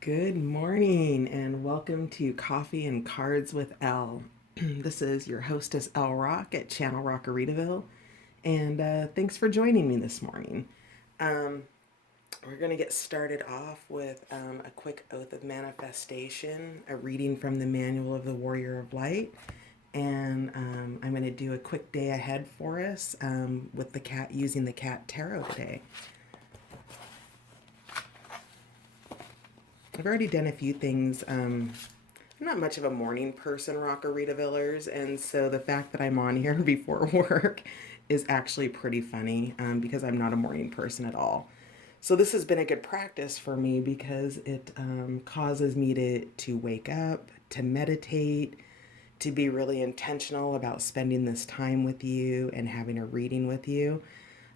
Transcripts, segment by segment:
Good morning and welcome to Coffee and Cards with Elle. This is your hostess Elle Rock at Channel Rockaritaville, and thanks for joining me this morning. Um, we're going to get started off with a quick oath of manifestation, a reading from the Manual of the Warrior of Light, and I'm going to do a quick day ahead for us with the cat using the cat tarot today. I've already done a few things. I'm not much of a morning person, Rockarita Villers, and so the fact that I'm on here before work is actually pretty funny because I'm not a morning person at all. So this has been a good practice for me because it causes me to wake up, to meditate, to be really intentional about spending this time with you and having a reading with you.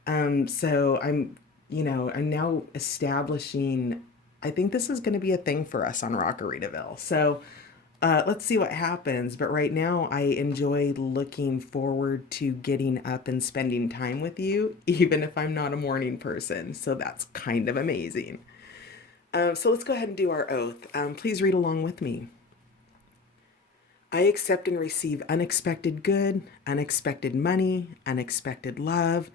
So I'm now establishing. I think this is going to be a thing for us on Rockaritaville. So let's see what happens. But right now, I enjoy looking forward to getting up and spending time with you, even if I'm not a morning person. So that's kind of amazing. So let's go ahead and do our oath. Please read along with me. I accept and receive unexpected good, unexpected money, unexpected love,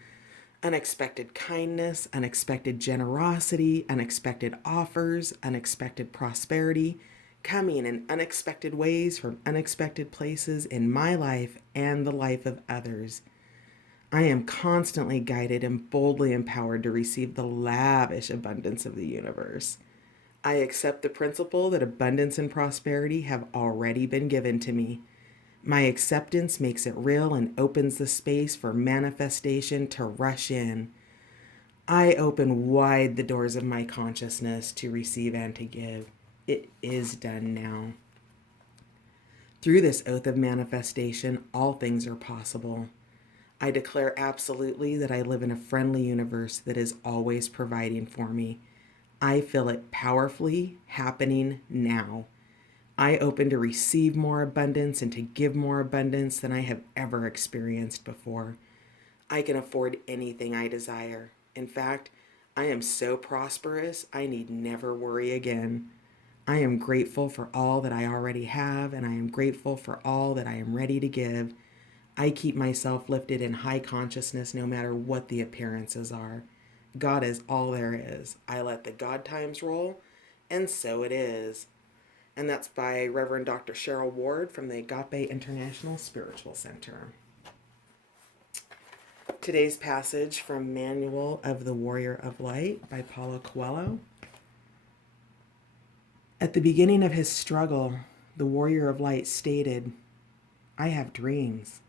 unexpected kindness, unexpected generosity, unexpected offers, unexpected prosperity, coming in unexpected ways from unexpected places in my life and the life of others. I am constantly guided and boldly empowered to receive the lavish abundance of the universe. I accept the principle that abundance and prosperity have already been given to me. My acceptance makes it real and opens the space for manifestation to rush in. I open wide the doors of my consciousness to receive and to give. It is done now. Through this oath of manifestation, all things are possible. I declare absolutely that I live in a friendly universe that is always providing for me. I feel it powerfully happening now. I open to receive more abundance and to give more abundance than I have ever experienced before. I can afford anything I desire. In fact, I am so prosperous, I need never worry again. I am grateful for all that I already have, and I am grateful for all that I am ready to give. I keep myself lifted in high consciousness no matter what the appearances are. God is all there is. I let the God times roll, and so it is. And that's by Reverend Dr. Cheryl Ward from the Agape International Spiritual Center. Today's passage from Manual of the Warrior of Light by Paulo Coelho. At the beginning of his struggle, the Warrior of Light stated, "I have dreams."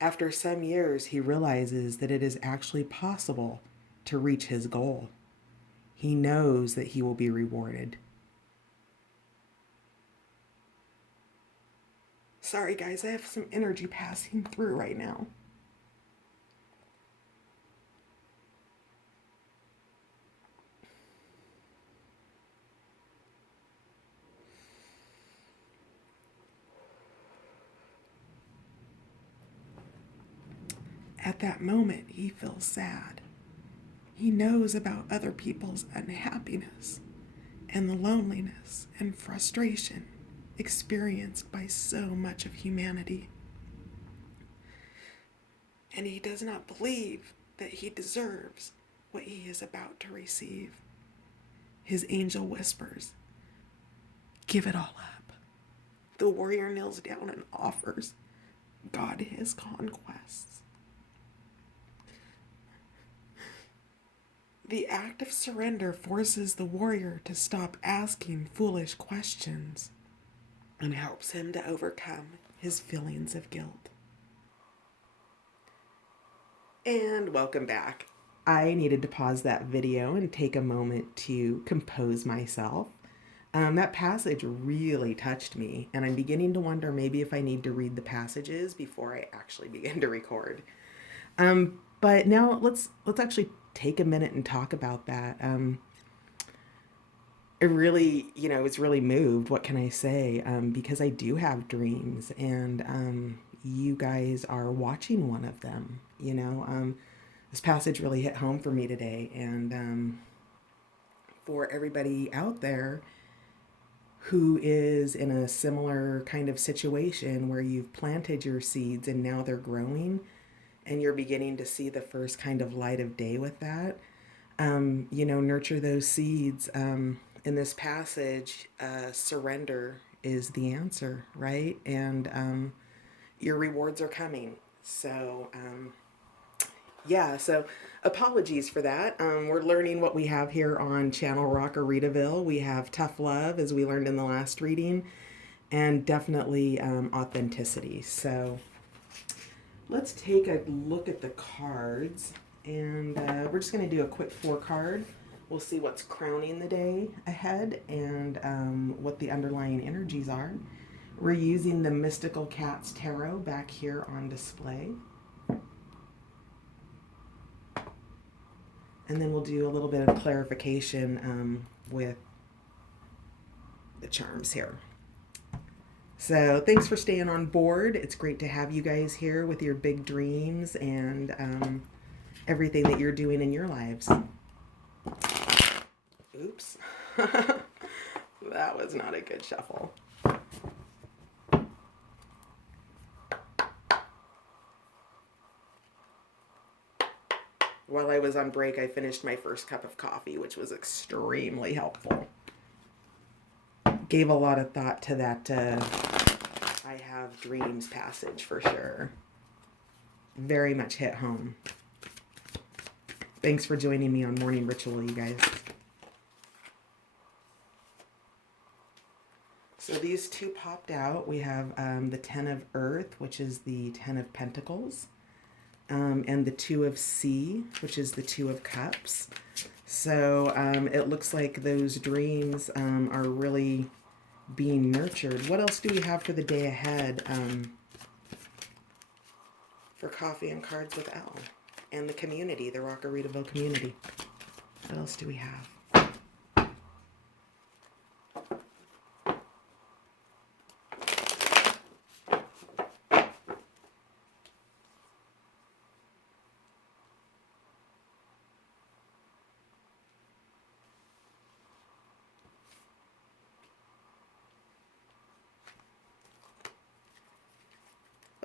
After some years, he realizes that it is actually possible to reach his goal. He knows that he will be rewarded. Sorry, guys, I have some energy passing through right now. At that moment, he feels sad. He knows about other people's unhappiness and the loneliness and frustration experienced by so much of humanity. And he does not believe that he deserves what he is about to receive. His angel whispers, "Give it all up." The warrior kneels down and offers God his conquests. The act of surrender forces the warrior to stop asking foolish questions and helps him to overcome his feelings of guilt. And welcome back. I needed to pause that video and take a moment to compose myself. That passage really touched me, and I'm beginning to wonder maybe if I need to read the passages before I actually begin to record. But now let's actually take a minute and talk about that. It really, was really moved. What can I say? Because I do have dreams, and you guys are watching one of them. This passage really hit home for me today, and for everybody out there who is in a similar kind of situation where you've planted your seeds and now they're growing and you're beginning to see the first kind of light of day with that. Nurture those seeds. In this passage, surrender is the answer, right? And your rewards are coming. So apologies for that. We're learning what we have here on Channel Rockaritaville. We have tough love, as we learned in the last reading, and definitely authenticity. So let's take a look at the cards, and we're just going to do a quick 4-card. We'll see what's crowning the day ahead and what the underlying energies are. We're using the Mystical Cats Tarot back here on display. And then we'll do a little bit of clarification with the charms here. So thanks for staying on board. It's great to have you guys here with your big dreams and everything that you're doing in your lives. Oops. That was not a good shuffle. While I was on break, I finished my first cup of coffee, which was extremely helpful. Gave a lot of thought to that I have dreams passage for sure. Very much hit home. Thanks for joining me on Morning Ritual, you guys. So these two popped out. We have the 10 of Earth, which is the 10 of Pentacles. And the 2 of Sea, which is the 2 of Cups. So it looks like those dreams are really being nurtured. What else do we have for the day ahead for Coffee and Cards with Elle and the community, the Rockaritaville community? What else do we have?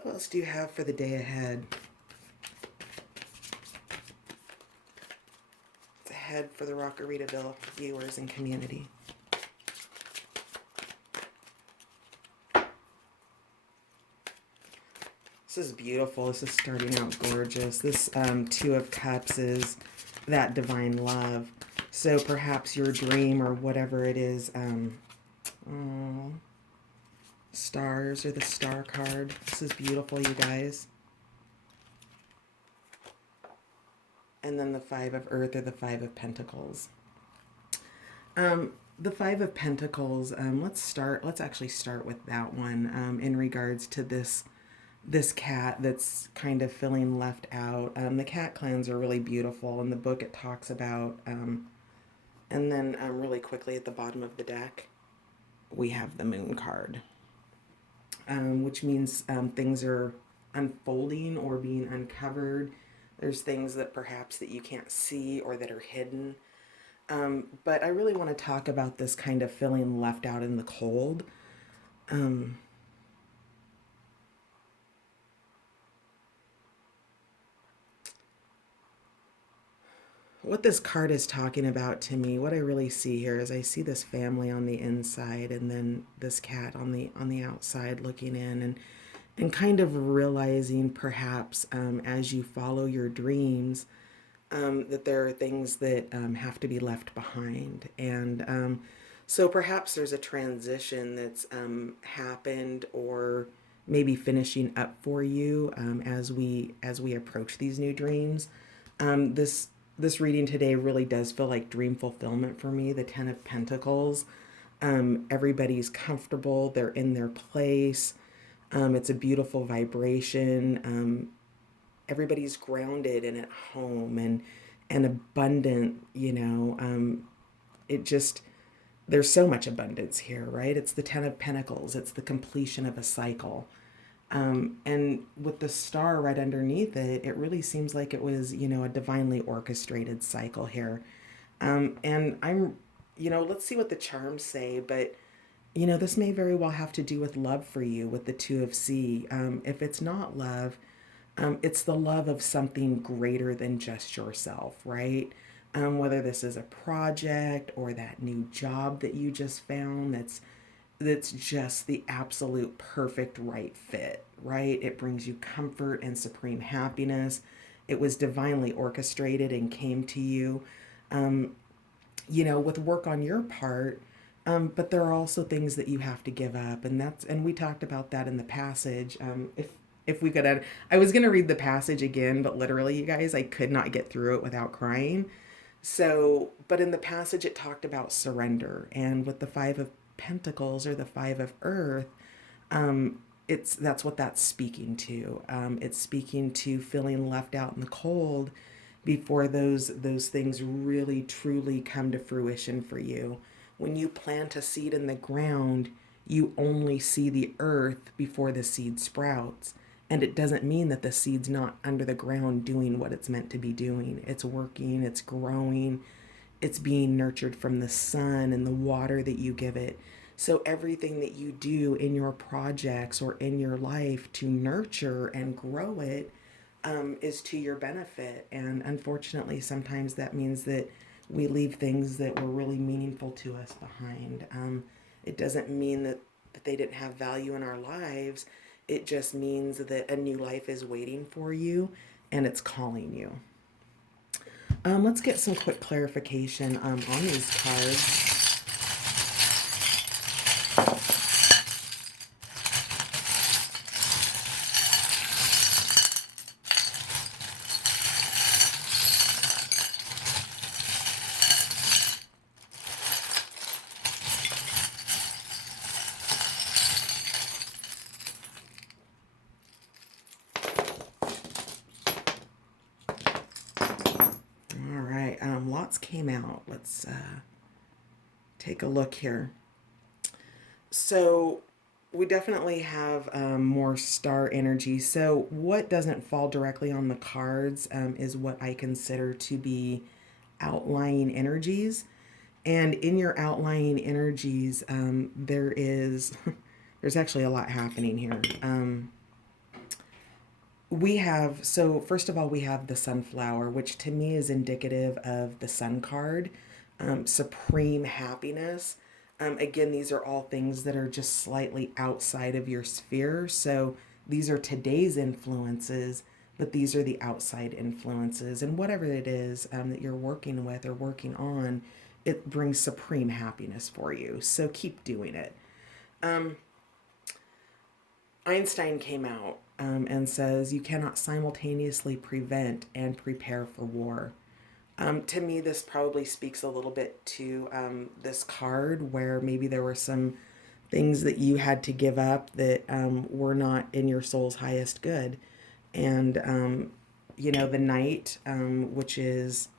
What else do you have for the day ahead? It's ahead for the Rockaritaville viewers and community. This is beautiful. This is starting out gorgeous. This 2 of Cups is that divine love. So perhaps your dream or whatever it is, stars or the star card. This is beautiful, you guys. And then the 5 of Earth or the 5 of Pentacles. The 5 of Pentacles, let's actually start with that one in regards to this cat that's kind of feeling left out. The cat clans are really beautiful. In the book it talks about, and then really quickly at the bottom of the deck, we have the Moon card. Which means things are unfolding or being uncovered. There's things that perhaps that you can't see or that are hidden. But I really want to talk about this kind of feeling left out in the cold. What this card is talking about to me, what I really see here is I see this family on the inside and then this cat on the outside looking in and kind of realizing perhaps as you follow your dreams that there are things that have to be left behind. And so perhaps there's a transition that's happened or maybe finishing up for you as we approach these new dreams. This reading today really does feel like dream fulfillment for me. The 10 of Pentacles. Everybody's comfortable. They're in their place. It's a beautiful vibration. Everybody's grounded and at home and abundant, there's so much abundance here, right? It's the 10 of Pentacles. It's the completion of a cycle. And with the star right underneath it, it really seems like it was, a divinely orchestrated cycle here. And I'm let's see what the charms say, but this may very well have to do with love for you with the Two of C. If it's not love, it's the love of something greater than just yourself, right? Whether this is a project or that new job that you just found that's just the absolute perfect right fit, right? It brings you comfort and supreme happiness. It was divinely orchestrated and came to you, with work on your part. But there are also things that you have to give up, and we talked about that in the passage. If we could add, I was gonna read the passage again, but literally, you guys, I could not get through it without crying. So, but in the passage, it talked about surrender, and with the Five of Pentacles or the Five of Earth, it's that's what that's speaking to. It's speaking to feeling left out in the cold before those things really truly come to fruition for you. When you plant a seed in the ground, you only see the earth before the seed sprouts. And it doesn't mean that the seed's not under the ground doing what it's meant to be doing. It's working, it's growing, it's being nurtured from the sun and the water that you give it. So everything that you do in your projects or in your life to nurture and grow it is to your benefit. And unfortunately, sometimes that means that we leave things that were really meaningful to us behind. It doesn't mean that they didn't have value in our lives. It just means that a new life is waiting for you and it's calling you. Let's get some quick clarification on these cards. All right, lots came out. Let's take a look here. So we definitely have more star energy. So what doesn't fall directly on the cards is what I consider to be outlying energies. And in your outlying energies, there's actually a lot happening here. So first of all, we have the sunflower, which to me is indicative of the sun card, supreme happiness. Again, these are all things that are just slightly outside of your sphere. So these are today's influences, but these are the outside influences. And whatever it is that you're working with or working on, it brings supreme happiness for you. So keep doing it. Einstein came out and says, you cannot simultaneously prevent and prepare for war. To me, this probably speaks a little bit to this card where maybe there were some things that you had to give up that were not in your soul's highest good. And, the knight, which is,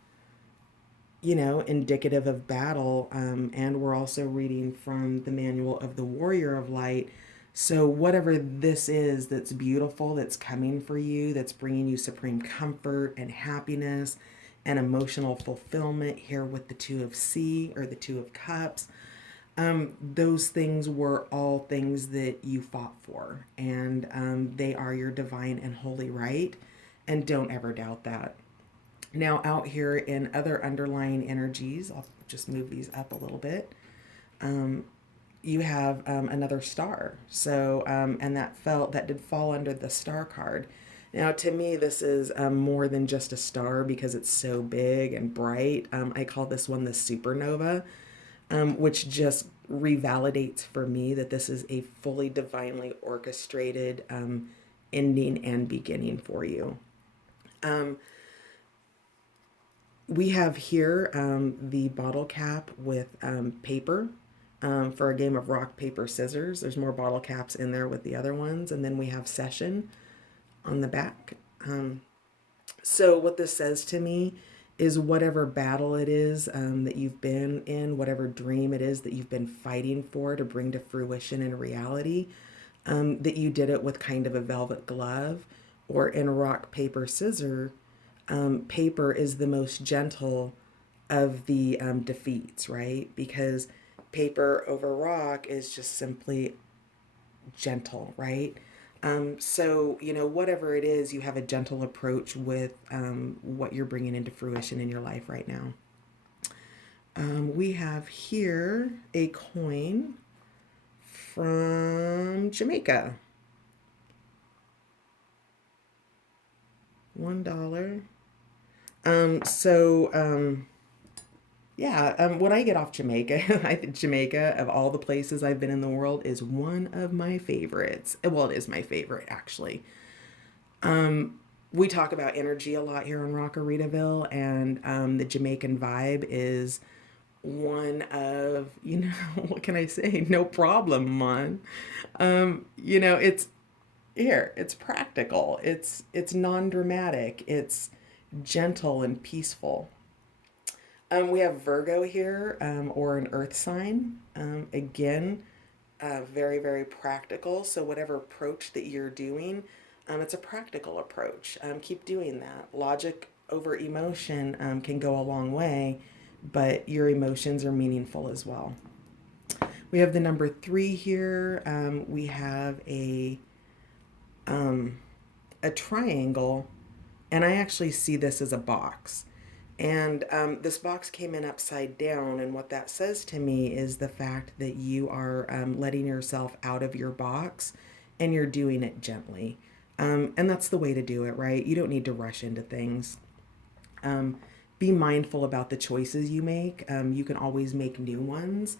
indicative of battle. And we're also reading from the manual of the Warrior of Light. So, whatever this is that's beautiful, that's coming for you, that's bringing you supreme comfort and happiness and emotional fulfillment here with the Two of C or the Two of Cups, those things were all things that you fought for. And they are your divine and holy right. And don't ever doubt that. Now, out here in other underlying energies, I'll just move these up a little bit. You have another star. So, and that did fall under the star card. Now, to me, this is more than just a star because it's so big and bright. I call this one the supernova, which just revalidates for me that this is a fully divinely orchestrated ending and beginning for you. We have here the bottle cap with paper for a game of rock, paper, scissors. There's more bottle caps in there with the other ones. And then we have session on the back. So what this says to me is whatever battle it is that you've been in, whatever dream it is that you've been fighting for to bring to fruition in reality, that you did it with kind of a velvet glove or in rock, paper, scissor. Paper is the most gentle of the defeats, right? Because paper over rock is just simply gentle, right? So, whatever it is, you have a gentle approach with what you're bringing into fruition in your life right now. We have here a coin from Jamaica. $1. Yeah, when I get off Jamaica, I think Jamaica, of all the places I've been in the world, is one of my favorites. Well, it is my favorite, actually. We talk about energy a lot here in Rockaritaville, and the Jamaican vibe is one of, what can I say? No problem, man. It's here, it's practical, it's non-dramatic, it's gentle and peaceful. We have Virgo here, or an earth sign. Again, very, very practical. So, whatever approach that you're doing, it's a practical approach. Keep doing that. Logic over emotion can go a long way, but your emotions are meaningful as well. We have the number 3 here. We have a triangle, and I actually see this as a box. And this box came in upside down, and what that says to me is the fact that you are letting yourself out of your box and you're doing it gently. And that's the way to do it, right? You don't need to rush into things. Um, be mindful about the choices you make. You can always make new ones.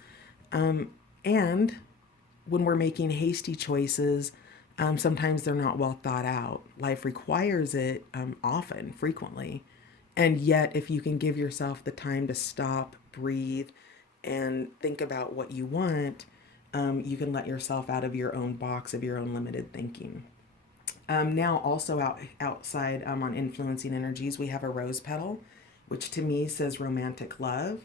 And when we're making hasty choices, sometimes they're not well thought out. Life requires it often, frequently. And yet, if you can give yourself the time to stop, breathe, and think about what you want, you can let yourself out of your own box of your own limited thinking. Now, also outside on influencing energies, we have a rose petal, which to me says romantic love.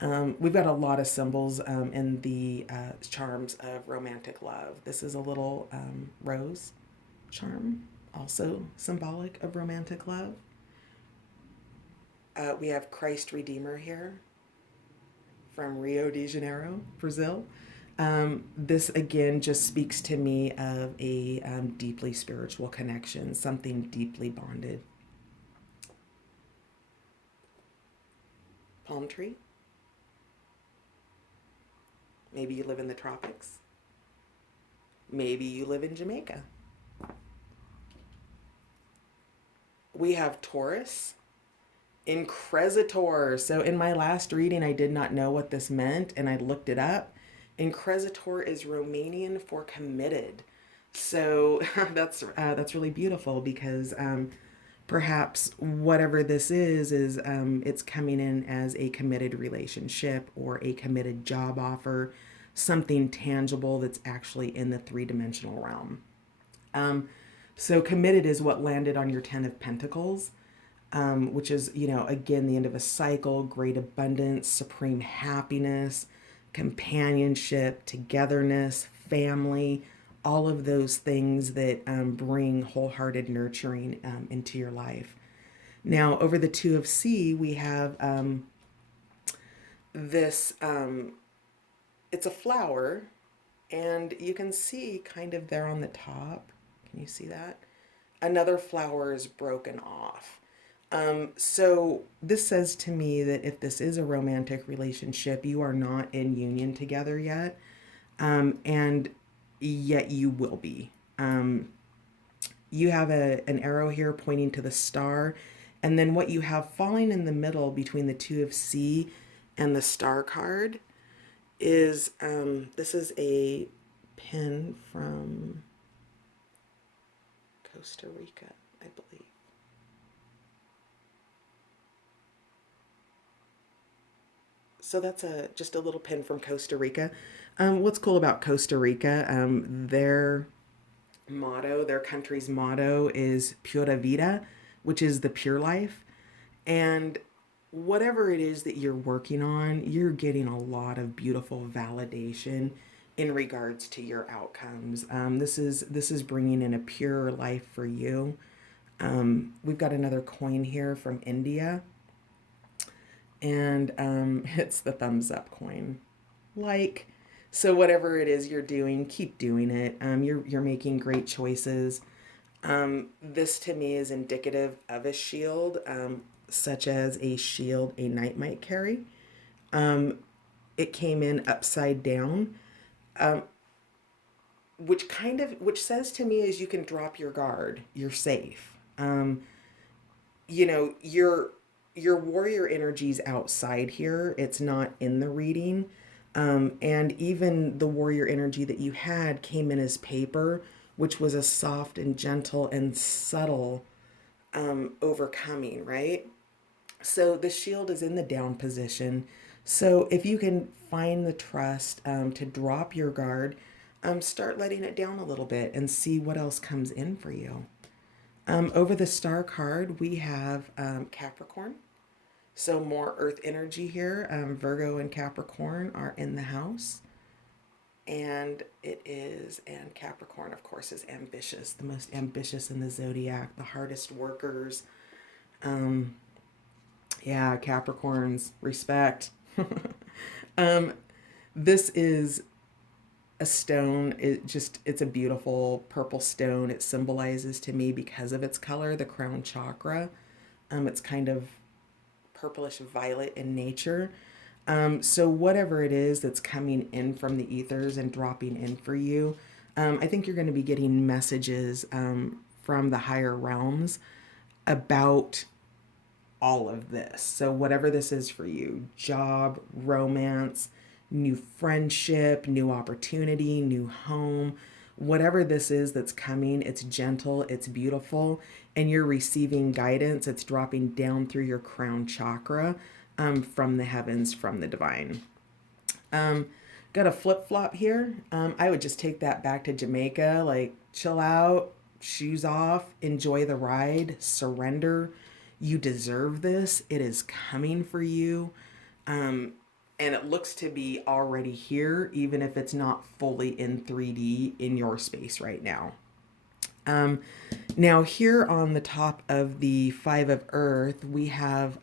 We've got a lot of symbols in the charms of romantic love. This is a little rose charm, also symbolic of romantic love. We have Christ Redeemer here from Rio de Janeiro, Brazil. This again just speaks to me of a deeply spiritual connection, something deeply bonded. Palm tree. Maybe you live in the tropics. Maybe you live in Jamaica. We have Taurus. Incresitor. So in my last reading, I did not know what this meant, and I looked it up. Incresitor is Romanian for committed. So that's really beautiful because perhaps whatever this is it's coming in as a committed relationship or a committed job offer, something tangible that's actually in the 3-dimensional realm. So committed is what landed on your 10 of Pentacles, which is, again, the end of a cycle, great abundance, supreme happiness, companionship, togetherness, family, all of those things that bring wholehearted nurturing into your life. Now, over the 2 of C, we have this, it's a flower, and you can see kind of there on the top. Can you see that? Another flower is broken off. So this says to me that if this is a romantic relationship, you are not in union together yet, and yet you will be. You have an arrow here pointing to the star, and then what you have falling in the middle between the 2 of C and the star card is this is a pin from Costa Rica, I believe. So that's just a little pin from Costa Rica. What's cool about Costa Rica? Their country's motto is Pura Vida, which is the pure life. And whatever it is that you're working on, you're getting a lot of beautiful validation in regards to your outcomes. This is bringing in a pure life for you. We've got another coin here from India. and it's the thumbs up coin. Like, so whatever it is you're doing, keep doing it. You're making great choices. This to me is indicative of a shield, such as a shield a knight might carry. It came in upside down, which says to me is you can drop your guard. You're safe. You know, your warrior energy's outside here. It's not in the reading. And even the warrior energy that you had came in as paper, which was a soft and gentle and subtle overcoming, right? So the shield is in the down position. So if you can find the trust to drop your guard, start letting it down a little bit and see what else comes in for you. Over the star card, we have Capricorn. So more earth energy here. Virgo and Capricorn are in the house. And Capricorn, of course, is ambitious, the most ambitious in the zodiac, the hardest workers. Um, yeah, Capricorns, respect. um, this is a stone. It's a beautiful purple stone. It symbolizes to me, because of its color, the crown chakra. It's kind of purplish violet in nature. So whatever it is that's coming in from the ethers and dropping in for you, I think you're going to be getting messages from the higher realms about all of this. So whatever this is for you, job, romance, new friendship, new opportunity, new home, whatever this is that's coming, it's gentle, it's beautiful, and you're receiving guidance. It's dropping down through your crown chakra from the heavens, from the divine. Um, Got a flip flop here. I would just take that back to Jamaica, like chill out, shoes off, enjoy the ride, surrender. You deserve this. It is coming for you. Um, and it looks to be already here, even if it's not fully in 3D in your space right now. Um, Now, here on the top of the Five of Earth, we have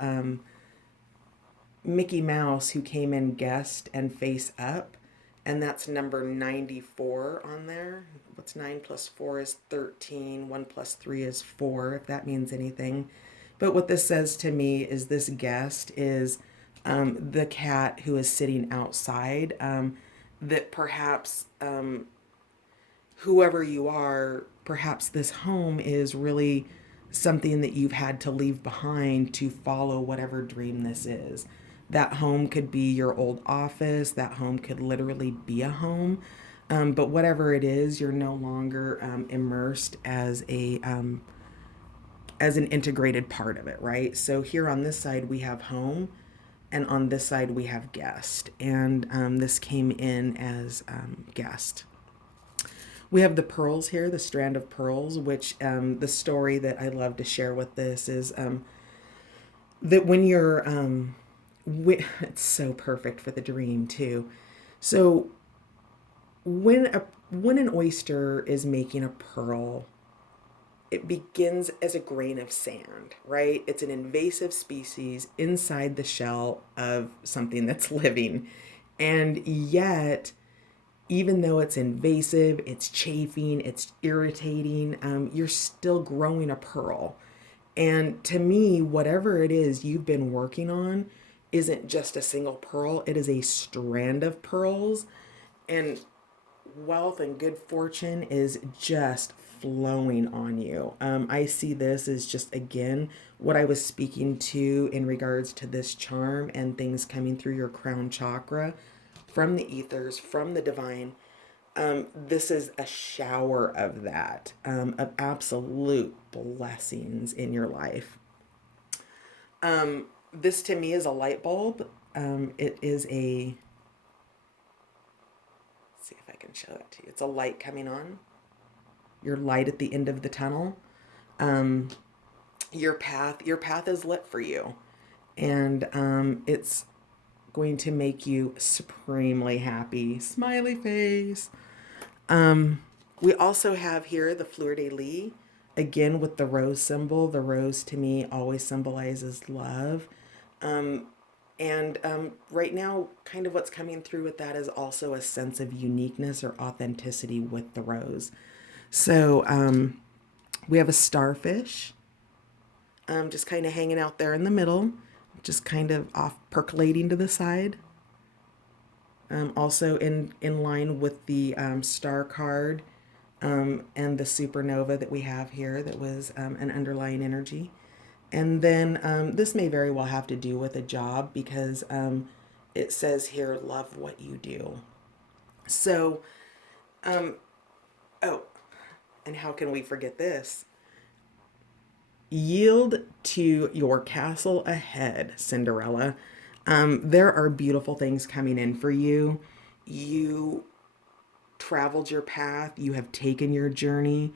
Mickey Mouse, who came in guest and face up, and that's number 94 on there. What's 9 plus 4 is 13, 1 plus 3 is 4, if that means anything. But what this says to me is this guest is the cat who is sitting outside, that perhaps whoever you are, perhaps this home is really something that you've had to leave behind to follow whatever dream this is. That home could be your old office, that home could literally be a home. But whatever it is, you're no longer immersed as an integrated part of it, right? So here on this side we have home, and on this side we have guest, and this came in as guest. We have the pearls here, the strand of pearls, which the story that I love to share with this is that when you're, it's so perfect for the dream too. So when an oyster is making a pearl, it begins as a grain of sand, right? It's an invasive species inside the shell of something that's living. And yet, even though it's invasive, it's chafing, it's irritating, you're still growing a pearl. And to me, whatever it is you've been working on isn't just a single pearl, it is a strand of pearls. And wealth and good fortune is just flowing on you. I see this as just, again, what I was speaking to in regards to this charm and things coming through your crown chakra from the ethers, from the divine. This is a shower of that, of absolute blessings in your life. This to me is a light bulb. It is a, let's see if I can show it to you. It's a light coming on, your light at the end of the tunnel. Um, your path is lit for you, and it's going to make you supremely happy. Smiley face. Um, we also have here the fleur de lis, again with the rose symbol. The rose to me always symbolizes love. Um, And right now, kind of what's coming through with that is also a sense of uniqueness or authenticity with the rose. So we have a starfish, just kind of hanging out there in the middle, just kind of off percolating to the side. Also in line with the star card and the supernova that we have here that was an underlying energy. And then this may very well have to do with a job because it says here, love what you do. So, oh, and how can we forget this? Yield to your castle ahead, Cinderella. There are beautiful things coming in for you. You traveled your path, you have taken your journey,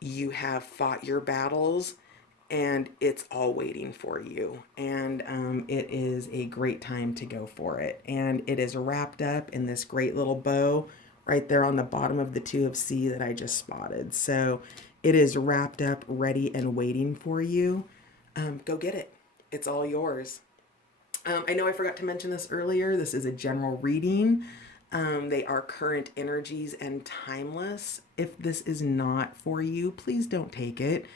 you have fought your battles, and it's all waiting for you. And it is a great time to go for it. And it is wrapped up in this great little bow right there on the bottom of the two of C that I just spotted. So it is wrapped up, ready, and waiting for you. Go get it. It's all yours. I know I forgot to mention this earlier. This is a general reading. They are current energies and timeless. If this is not for you, please don't take it.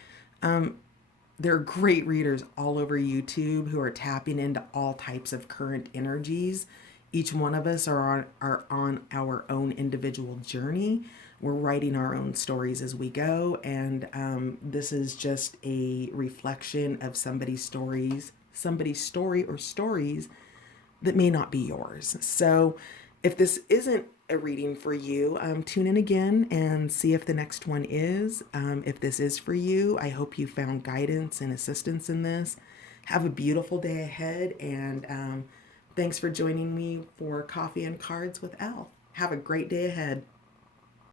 There are great readers all over YouTube who are tapping into all types of current energies. Each one of us are on our own individual journey. We're writing our own stories as we go, and this is just a reflection of somebody's story or stories that may not be yours. So if this isn't a reading for you, tune in again and see if the next one is. If this is for you, I hope you found guidance and assistance in this. Have a beautiful day ahead, and thanks for joining me for Coffee and Cards with Elle. Have a great day ahead.